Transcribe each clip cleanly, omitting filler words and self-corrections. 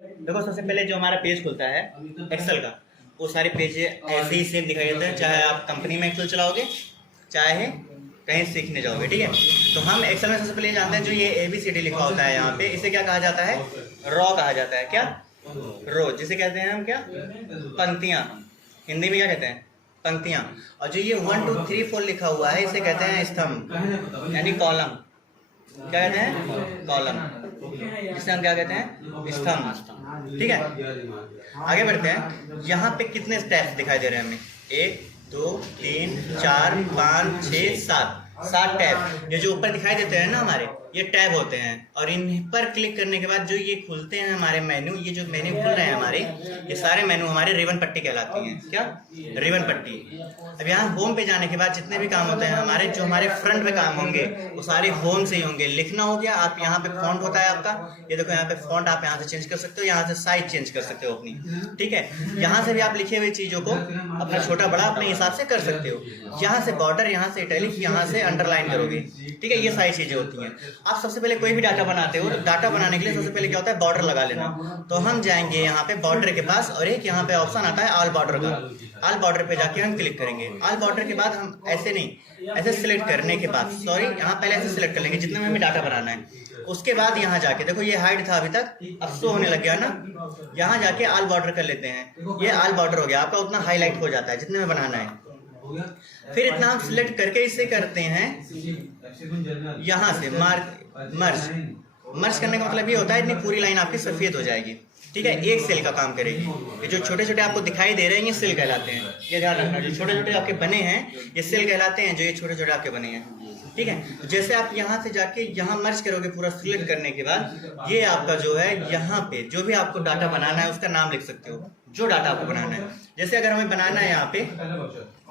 देखो सबसे पहले जो हमारा पेज खुलता है एक्सेल का, वो सारे पेज ऐसे ही सेम दिखाई देते हैं, चाहे आप कंपनी में एक्सेल चलाओगे चाहे कहीं सीखने जाओगे। ठीक है, तो हम एक्सेल में सबसे पहले जानते हैं जो ये ABCD लिखा होता है यहाँ पे, इसे क्या कहा जाता है? रॉ कहा जाता है। क्या? रो, जिसे कहते हैं हम क्या? पंक्तियाँ। हिंदी में क्या कहते हैं? पंक्तियाँ। और जो ये 1 2 3 4 लिखा हुआ है इसे कहते हैं स्तंभ, यानी कॉलम। क्या कहते हैं? कॉलम, जिसे हम क्या कहते हैं? स्तंभ। ठीक है, आगे बढ़ते हैं। यहाँ पे कितने स्टेप्स दिखाई दे रहे हैं हमें? 1 2 3 4 5 6 7 टैब। ये जो ऊपर दिखाई देते हैं ना हमारे, ये टैब होते हैं, और इन पर क्लिक करने के बाद जो ये खुलते हैं हमारे मेन्यू, ये जो मेन्यू खुल रहे हैं हमारे, ये सारे मेन्यू हमारे रिबन पट्टी कहलाती हैं। क्या? रिबन पट्टी। अब यहाँ होम पे जाने के बाद जितने भी काम होते हैं हमारे, जो हमारे फ्रंट पे काम होंगे वो सारे होम से ही होंगे। लिखना हो गया, आप यहाँ पे फॉन्ट होता है आपका, ये देखो यहाँ पे फॉन्ट आप यहाँ से चेंज कर सकते हो, यहाँ से साइज चेंज कर सकते हो अपनी। ठीक है, यहाँ से भी आप लिखे हुए चीजों को अपना छोटा बड़ा अपने हिसाब से कर सकते हो। यहाँ से बॉर्डर, यहाँ से इटैलिक, यहाँ से अंडरलाइन करोगे। ठीक है, ये सारी चीजें होती हैं। आप सबसे पहले कोई भी डाटा बनाते हो, डाटा बनाने के लिए सबसे पहले क्या होता है? बॉर्डर लगा लेना। तो हम जाएंगे यहाँ पे बॉर्डर के पास, और एक यहाँ पे ऑप्शन आता है ऑल बॉर्डर का। ऑल बॉर्डर पे जाके हम क्लिक करेंगे। ऑल बॉर्डर के बाद हम ऐसे नहीं, ऐसे सिलेक्ट करने के बाद, सॉरी यहाँ पहले ऐसे सिलेक्ट कर लेंगे जितने में हमें डाटा बनाना है। उसके बाद यहाँ जाके देखो ये हाइड था अभी तक, अब शो होने लग गया ना। यहाँ जाके ऑल बॉर्डर कर लेते हैं, ये ऑल बॉर्डर हो गया आपका, उतना हाईलाइट हो जाता है जितने में बनाना है। फिर इतना हम सिलेक्ट करके इसे करते हैं यहाँ से मर्ज करने का मतलब ये होता है इतनी पूरी लाइन आपकी सफेद हो जाएगी। ठीक है, एक सेल का काम करेगी। ये जो छोटे छोटे आपको दिखाई दे रहे हैं ये सेल कहलाते हैं, ये ध्यान रखना। जो छोटे छोटे आपके बने हैं ये सेल कहलाते हैं, जो ये छोटे छोटे आपके बने हैं। ठीक है, तो जैसे आप यहाँ से जाके यहाँ मर्ज करोगे, पूरा सिलेक्ट करने के बाद ये आपका जो है यहाँ पे जो भी आपको डाटा बनाना है उसका नाम लिख सकते हो, जो डाटा आपको बनाना है। जैसे अगर हमें बनाना है यहाँ पे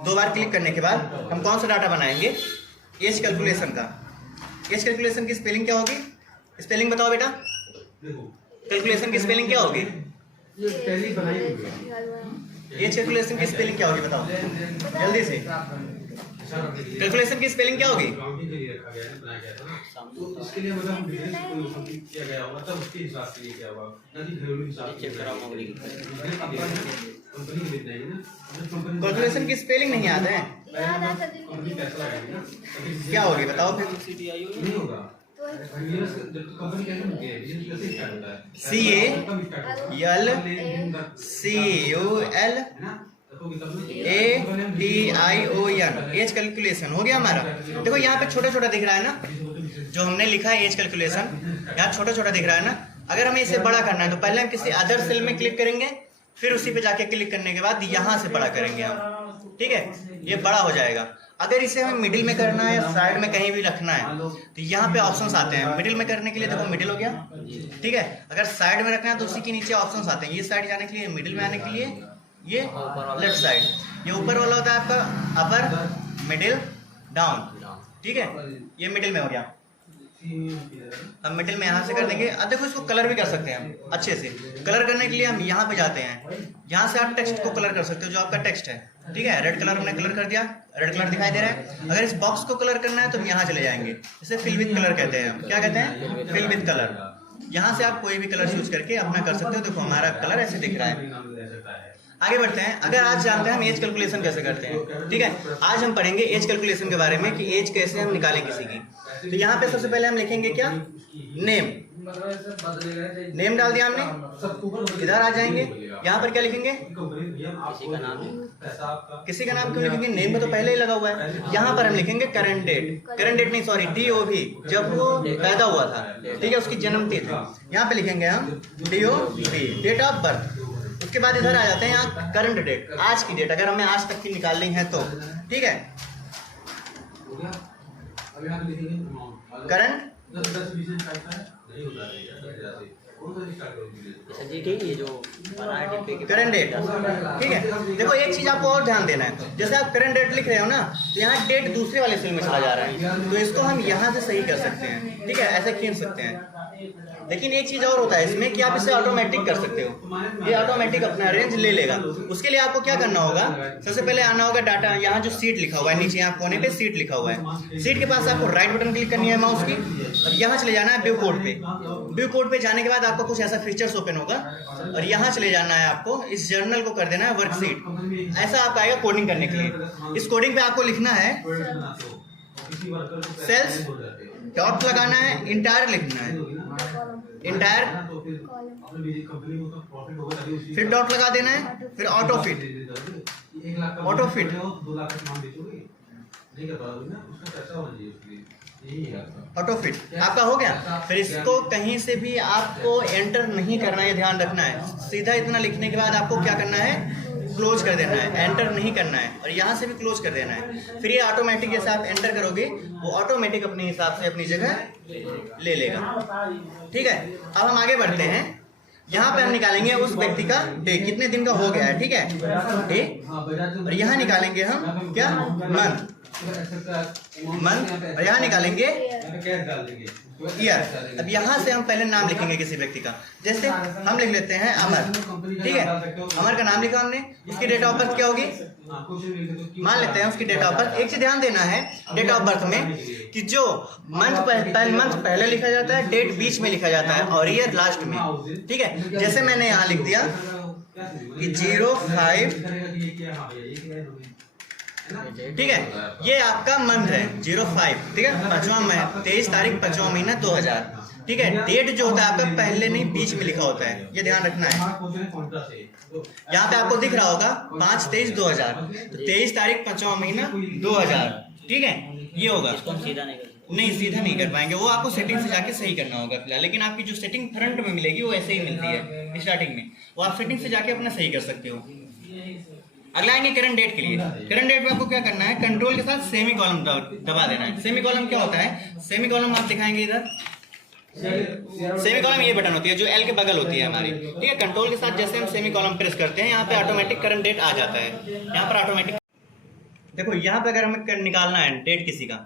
2 बार क्लिक करने के बाद हम कौन सा डाटा बनाएंगे? एज कैलकुलेशन का। एज कैलकुलेशन की स्पेलिंग क्या होगी? स्पेलिंग बताओ बेटा, कैलकुलेशन की स्पेलिंग क्या होगी? एज कैलकुलेशन की स्पेलिंग क्या होगी बताओ जल्दी से। कैलकुलेशन की स्पेलिंग क्या होगी? कैलकुलेशन की स्पेलिंग नहीं याद है? क्या होगी बताओ फिर? CALCULATION, एज कैलकुलेशन हो गया हमारा। देखो यहाँ पे छोटा छोटा दिख रहा है ना, जो हमने लिखा है एज कैलकुलेशन, यहाँ छोटा छोटा दिख रहा है ना। अगर हमें इसे बड़ा करना है तो पहले हम किसी अदर सेल में क्लिक करेंगे, फिर उसी पे जाके क्लिक करने के बाद यहाँ से बड़ा करेंगे हम। ठीक है, ये बड़ा हो जाएगा। अगर इसे हमें मिडिल में करना है, साइड में कहीं भी रखना है, तो यहाँ पे ऑप्शंस आते हैं। मिडिल में करने के लिए देखो मिडिल हो गया। ठीक है, अगर साइड में रखना है तो उसी के नीचे ऑप्शंस आते हैं। ये साइड जाने के लिए, मिडिल में आने के लिए ये लेफ्ट साइड। ये ऊपर वाला होता है आपका अपर, मिडिल, डाउन। ठीक है, ये मिडिल में हो गया। हम मिडिल में यहाँ से कर देंगे। अब देखो इसको कलर भी कर सकते हैं हम अच्छे से। कलर करने के लिए हम यहाँ पे जाते हैं, यहाँ से आप टेक्स्ट को कलर कर सकते हो, जो आपका टेक्स्ट है। ठीक है, रेड कलर हमने कलर कर दिया, रेड कलर दिखाई दे रहा है। अगर इस बॉक्स को कलर करना है तो हम यहाँ चले जाएंगे, इसे फिल विद कलर कहते हैं। क्या कहते हैं? Fill with colour. यहाँ से आप कोई भी कलर चूज करके अपना कर सकते हो। देखो हमारा कलर ऐसे दिख रहा है। आगे बढ़ते हैं। अगर आज जानते हैं हम एज कैलकुलेशन कैसे करते हैं। ठीक है, आज हम पढ़ेंगे एज कैलकुलेशन के बारे में कि एज कैसे हम निकालें किसी की। तो यहाँ पे सबसे पहले हम लिखेंगे क्या? नेम। नेम डाल दिया हमने, इधर आ जाएंगे। यहाँ पर क्या लिखेंगे? किसी का नाम क्यों लिखेंगे? नेम में तो पहले ही लगा हुआ है। यहाँ पर हम लिखेंगे करंट डेट, करंट डेट नहीं सॉरी DOB, जब वो पैदा हुआ था। ठीक है, उसकी जन्म तिथि यहाँ पे लिखेंगे हम DOB, डेट ऑफ बर्थ। उसके बाद इधर आ जाते हैं यहाँ करंट डेट, आज की डेट, अगर हमें आज तक की निकालनी है तो। ठीक है, करंट करंट डेट। ठीक है, देखो एक चीज आपको और ध्यान देना है। जैसे आप करंट डेट लिख रहे हो ना, तो यहाँ डेट दूसरे वाले सेल में चला जा रहा है, तो इसको हम यहाँ से सही कर सकते हैं। ठीक है, ऐसे खींच सकते हैं। लेकिन एक चीज और होता है इसमें कि आप इसे ऑटोमेटिक कर सकते हो, ये ऑटोमेटिक अपना रेंज ले लेगा। उसके लिए आपको क्या करना होगा, सबसे पहले आना होगा डाटा, यहाँ जो सीट लिखा हुआ है नीचे यहाँ कोने पे सीट लिखा हुआ है, सीट के पास आपको राइट बटन क्लिक करनी है माउस की, और यहाँ चले जाना है व्यू कोड पे। व्यू कोड पे जाने के बाद आपको कुछ ऐसा फीचर्स ओपन होगा और यहाँ चले जाना है, आपको इस जर्नल को कर देना है वर्कशीट। ऐसा आपका आएगा कोडिंग करने के लिए। इस कोडिंग पे आपको लिखना है सेल्स, डॉट लगाना है, इंटायर लिखना है, इंटायर, फिर डॉट लगा देना है, फिर auto fit, auto fit, auto fit आपका हो गया। फिर इसको कहीं से भी आपको एंटर नहीं करना है, ध्यान रखना है। सीधा इतना लिखने के बाद आपको क्या करना है, क्लोज कर देना है, एंटर नहीं करना है, और यहाँ से भी क्लोज कर देना है। फिर ये ऑटोमेटिक जैसे आप एंटर करोगे वो ऑटोमेटिक अपने हिसाब से अपनी जगह ले लेगा। ठीक है, अब हम आगे बढ़ते हैं। यहाँ पे हम निकालेंगे उस व्यक्ति का डे, कितने दिन का हो गया है, ठीक है, डे, और यहाँ निकालेंगे हम क्या, मंथ, और यहाँ निकालेंगे ईयर। अब यहाँ से हम पहले नाम लिखेंगे किसी व्यक्ति का, जैसे हम लिख लेते हैं अमर, ठीक है, अमर का नाम लिखा हमने। उसकी डेट ऑफ बर्थ क्या होगी, मान लेते हैं उसकी डेट ऑफ बर्थ। एक चीज ध्यान देना है डेट ऑफ बर्थ में कि जो मंथ पहले लिखा जाता है, डेट बीच में लिखा जाता है और ईयर लास्ट में, ठीक है। जैसे मैंने यहाँ लिख दिया कि 05, ठीक है, ये आपका मंथ है 05, ठीक है, 23 तारीख 5वां महीना 2000, ठीक है। डेट जो होता है आपका पहले नहीं बीच में लिखा होता है, ये ध्यान रखना है। यहाँ पे आपको दिख रहा होगा 5/23/2000, तो 23 तारीख 5वां महीना 2000, ठीक है, ये होगा। नहीं, सीधा नहीं कर पाएंगे, वो आपको सेटिंग से जाके सही करना होगा फिलहाल। लेकिन आपकी जो सेटिंग फ्रंट में मिलेगी वो ऐसे ही मिलती है स्टार्टिंग में, वो आप सेटिंग से जाके अपना सही कर सकते हो। अगला आएंगे करंट डेट के लिए। करंट डेट में आपको क्या करना है, कंट्रोल के साथ सेमी कॉलम दबा देना है। सेमी कॉलम क्या होता है, सेमी कॉलम आप दिखाएंगे इधर, सेमी कॉलम ये बटन होती है जो एल के बगल होती है हमारी, ठीक है। कंट्रोल के साथ जैसे हम सेमी कॉलम प्रेस करते हैं यहाँ पे ऑटोमेटिक करंट डेट आ जाता है। यहाँ पर ऑटोमेटिक देखो, यहाँ पे अगर हमें निकालना है डेट किसी का,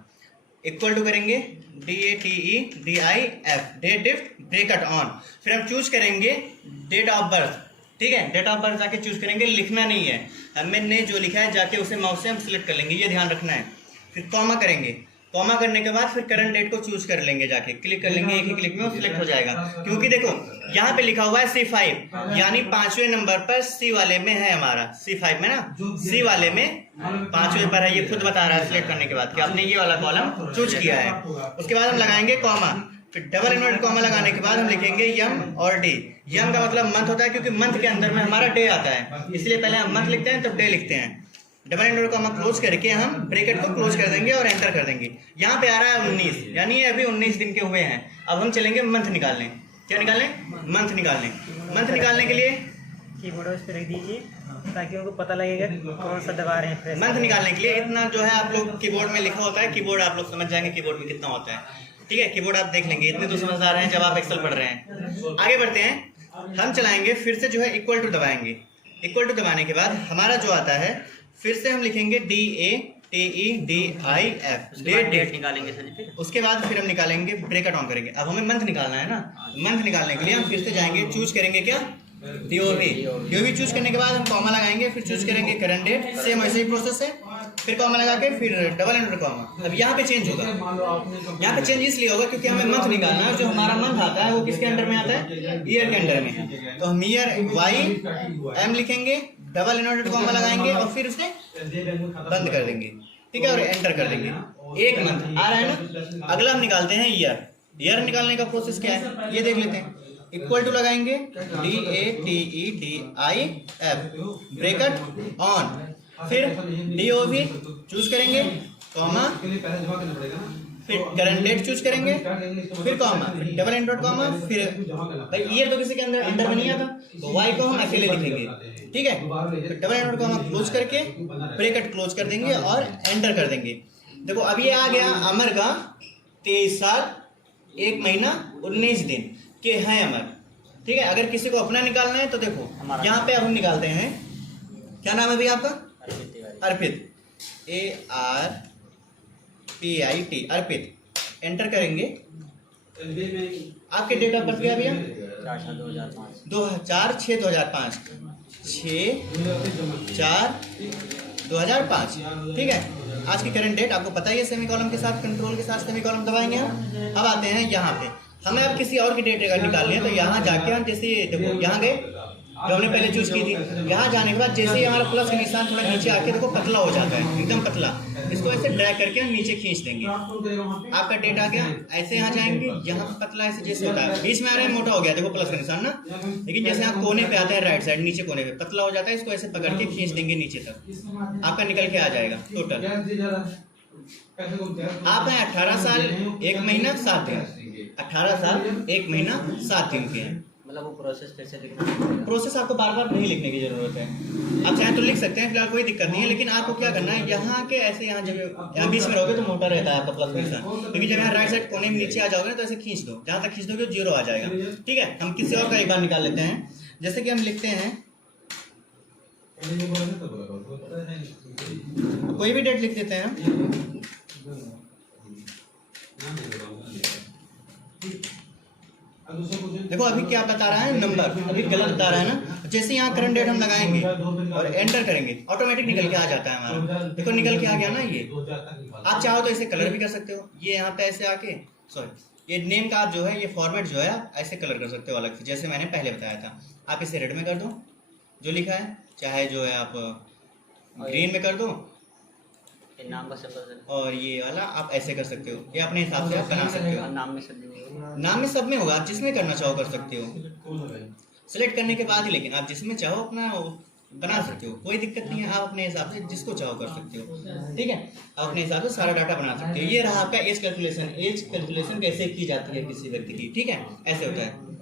इक्वल टू करेंगे DATEDIF, date diff bracket on, फिर हम चूज करेंगे डेट ऑफ बर्थ, ठीक है। डेट ऑफ बर्थ जाके चूज करेंगे, लिखना नहीं है, हमने जो लिखा है जाके उसे माउस से हम सिलेक्ट कर लेंगे, ये ध्यान रखना है। फिर कॉमा करेंगे, कॉमा करने के बाद फिर करंट डेट को चूज कर लेंगे, जाके क्लिक कर लेंगे, एक ही क्लिक में वो सिलेक्ट हो जाएगा। क्योंकि देखो यहाँ पे लिखा हुआ है C5, यानी 5वें नंबर पर C वाले में है हमारा, C5 में ना, C वाले में 5वें पर है, ये खुद बता रहा है सिलेक्ट करने के बाद कि आपने ये वाला कॉलम चूज किया है। उसके बाद हम लगाएंगे कॉमा, फिर डबल इन्वर्टेड कॉमा लगाने के बाद हम लिखेंगे यम और डे। यम का मतलब मंथ होता है, क्योंकि मंथ के अंदर में हमारा डे आता है, इसलिए पहले हम मंथ लिखते हैं तब डे लिखते हैं। डबल इन्वर्टेड कॉमा क्लोज करके हम ब्रैकेट को क्लोज कर देंगे और एंटर कर देंगे। यहाँ पे आ रहा है 19, यानी ये अभी 19 दिन के हुए हैं। अब हम चलेंगे मंथ निकालने। क्या निकालने, मंथ निकालने। मंथ निकालने के लिए कीबोर्ड पे रख दीजिए ताकि उनको पता लगेगा कौन सा दबा रहे हैं। मंथ निकालने के लिए इतना जो है आप लोग कीबोर्ड में लिखा होता है, कीबोर्ड आप लोग समझ जाएंगे कीबोर्ड में कितना होता है, ठीक है। कीबोर्ड आप देख लेंगे, इतने तो समझदार हैं जब आप एक्सेल पढ़ रहे हैं। आगे बढ़ते हैं, हम चलाएंगे, फिर से जो है इक्वल टू दबाएंगे। इक्वल टू दबाने के बाद हमारा जो आता है, फिर से हम लिखेंगे DATEDIF, डेट निकालेंगे सर। उसके बाद फिर हम निकालेंगे, ब्रैकेट ऑन करेंगे। अब हमें मंथ निकालना है ना, मंथ निकालने के लिए हम फिर से जाएंगे, चूज करेंगे क्या, DOV चूज करने के बाद हम कॉमा लगाएंगे, फिर चूज करेंगे करंट डेट, सेम ऐसे ही प्रोसेस है, फिर कॉमा लगा के फिर डबल इन्वर्टेड कॉमा। अब यहाँ पे चेंज होगा, यहाँ पे चेंज इसलिए होगा क्योंकि हमें मंथ निकालना है। जो हमारा मंथ आता है वो किसके अंडर में आता है, ईयर के अंडर में। तो हम ईयर YM लिखेंगे, डबल इन्वर्टेड कॉमा लगाएंगे और फिर उसे बंद कर देंगे, ठीक है, और एंटर कर देंगे। एक मंथ आ रहा है ना। अगला हम निकालते हैं ईयर। ईयर निकालने का प्रोसेस क्या है ये देख लेते हैं। इक्वल टू लगाएंगे DATEDIF, ब्रैकेट ऑन, फिर DOV चूज करेंगे, कॉमा, फिर करंट डेट चूज करेंगे, फिर कॉमा, फिर डबल इन्वर्टेड कॉमा, फिर भाई ईयर तो किसी के अंदर अंडर में नहीं आता, तो Y को हम अकेले लिखेंगे, ठीक है। फिर डबल इन्वर्टेड कॉमा क्लोज करके ब्रैकेट क्लोज कर देंगे और एंटर कर देंगे। देखो अब ये आ गया अमर का 23 साल 1 महीना 19 दिन के हैं अमर, ठीक है। अगर किसी को अपना निकालना है तो देखो यहाँ पे अब हम निकालते हैं, क्या नाम है भैया आपका, अर्पित, ARPIT, अर्पित। एंटर करेंगे आपके डेट ऑफ बर्थ क्या है भैया? 4/6/2005। 4/6/2005, 6/4/2005। ठीक है, आज की करंट डेट आपको पता ही है। सेमी कॉलम के साथ, कंट्रोल के साथ सेमी कॉलम दबाएंगे हम। अब आते हैं यहाँ पे, हमें अब किसी और की डेट अगर निकालनी है तो यहाँ जाके हम जैसे देखो यहाँ गए जो हमने पहले चूज की थी, यहाँ जाने के बाद जैसे ही हमारा प्लस का निशान थोड़ा नीचे आके देखो पतला हो जाता है, एकदम पतला। इसको ऐसे ड्रैग करके हम नीचे खींच देंगे, आपका डेट आ गया। ऐसे यहाँ जाएंगे, यहाँ पे पतला ऐसे जैसे होता है, बीच में आ रहा है मोटा हो गया देखो प्लस का निशान ना, लेकिन जैसे यहाँ कोने पे आता है राइट साइड, नीचे कोने पे पतला हो जाता है, इसको ऐसे पकड़ के खींच देंगे नीचे तक, आपका निकल के आ जाएगा टोटल। आप हैं 18 साल 1 महीना 7 दिन, 18 साल 1 महीना 7 दिन के हैं। मतलब वो प्रोसेस कैसे लिखना? प्रोसेस आपको बार बार नहीं लिखने की जरूरत है, आप चाहें तो लिख सकते हैं, फिलहाल कोई दिक्कत नहीं है। लेकिन आपको क्या करना है, यहाँ के ऐसे यहाँ जब यहाँ बीच में रहोगे तो मोटा रहता है आपका प्लस का निशान, लेकिन जब यहाँ राइट साइड कोने में नीचे आ जाओगे ना तो ऐसे खींच दो, जहाँ तक खींच दोगे 0 आ जाएगा। ठीक है, हम किसी और का एक बार निकाल लेते हैं। जैसे कि हम लिखते हैं कोई भी डेट लिख देते हैं। देखो अभी क्या बता रहा है नंबर, अभी गलत बता रहा है ना। जैसे यहाँ करंट डेट हम लगाएंगे और एंटर करेंगे, ऑटोमेटिक निकल के आ जाता है हमारा। देखो निकल के आ गया ना ये। आप चाहो तो इसे कलर भी कर सकते हो, ये यहाँ पे ऐसे आके सॉरी ये नेम का आप जो है ये फॉर्मेट जो है आप ऐसे कलर कर सकते हो अलग से, जैसे मैंने पहले बताया था। आप इसे रेड में कर दो जो लिखा है, चाहे जो है आप ग्रीन में कर दो, नाम का सिंबल, और ये वाला आप ऐसे कर सकते हो, ये अपने हिसाब से आप बना सकते हो। नाम में सब में नाम में सब में होगा, आप जिसमें करना चाहो कर सकते हो, सिलेक्ट करने के बाद ही। लेकिन आप जिसमें चाहो अपना बना सकते हो, कोई दिक्कत नहीं है। आप अपने हिसाब से जिसको चाहो कर सकते हो, ठीक है। आप अपने हिसाब से सारा डाटा बना सकते हो। ये रहा आपका एज कैलकुलेशन। एज कैलकुलेशन कैसे की जाती है किसी व्यक्ति की, ठीक है, ऐसे होता है।